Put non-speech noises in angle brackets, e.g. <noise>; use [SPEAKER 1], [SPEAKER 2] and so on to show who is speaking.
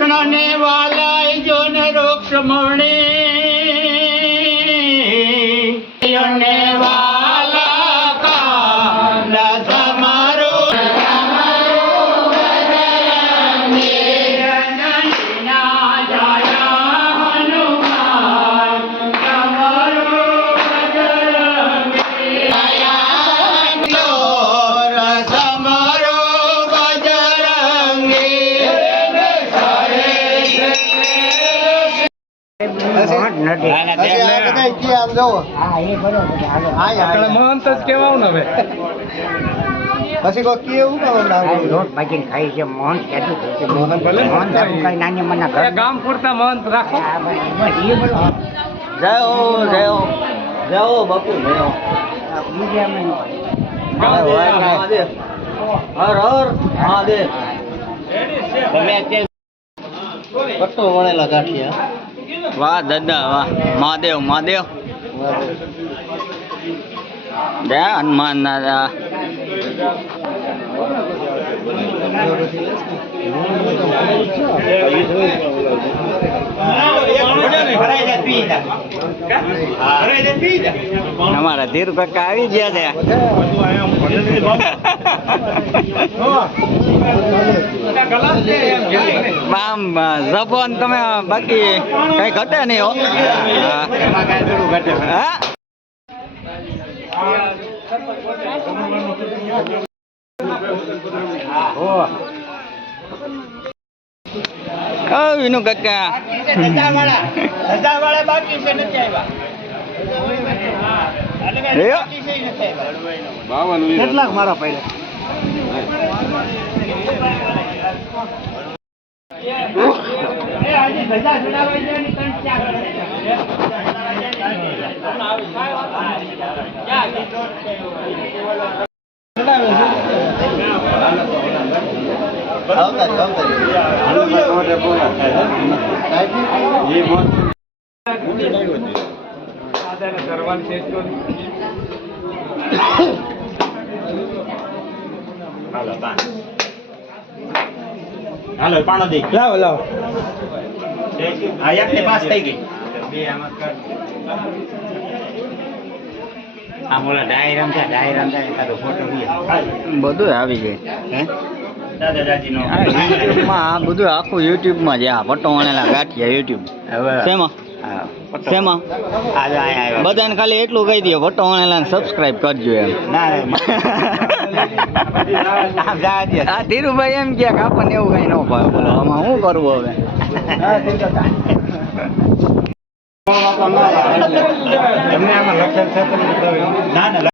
[SPEAKER 1] એવા કૃષ્ણ ને વાલા જો ને રૂક્ષ્મણી
[SPEAKER 2] મહંત જ કેવાવું ને હવે.
[SPEAKER 1] પછી કોઈ કેવું કહો
[SPEAKER 3] લોટ ભાજીને ખાઈ છે મોહન કહેતું હતું કે મોહન
[SPEAKER 2] ભલે
[SPEAKER 3] મોહન કઈ નાની મના ઘર.
[SPEAKER 2] ગામ પૂરતા મહંત રાખો.
[SPEAKER 1] જય હો જય હો. જય હો બાપુ જય હો. હર હર મહાદેવ. તમે અત્યારે પટ્ટો વણેલા ગાંઠિયા.
[SPEAKER 4] વાહ દાદા વાહ. મહાદેવ મહાદેવ. જય હનુમાન દાદા. અમારા ધીર કાકા આવી ગયા છે. આમ તમે બાકી કઈ ઘટે નહીં હો. હા. હા ઓ વિનુ કાકા
[SPEAKER 1] બાકી છે નથી
[SPEAKER 4] લ્યો.
[SPEAKER 1] આવ્યા કેટલાક મારા પહેલા
[SPEAKER 5] હાલો પાણો દે
[SPEAKER 2] લાવો લાવો
[SPEAKER 5] આ એક ને પાસ થઈ ગઈ
[SPEAKER 3] આ મોલા ડાયરામ છે ડાયરામ છે એકાદો ફોટો
[SPEAKER 4] બધું. આવી ગયું
[SPEAKER 3] હે
[SPEAKER 4] યુટ્યુબમાં બધું આખું યુટ્યુબમાં જ આ પટ્ટો વણેલા ગાંઠિયા યુટ્યુબ. શેમાં? શેમાં. બધાને ખાલી એટલું કહી દો પટ્ટો વણેલા સબસ્ક્રાઇબ કરજો એમ. <laughs> આ ધીરુભાઈ એમ કે આપણને એવું કઈ ન ભાવે. બોલો આમાં શું કરવું હવે?
[SPEAKER 5] એમને આમાં લખેલ છે ના ના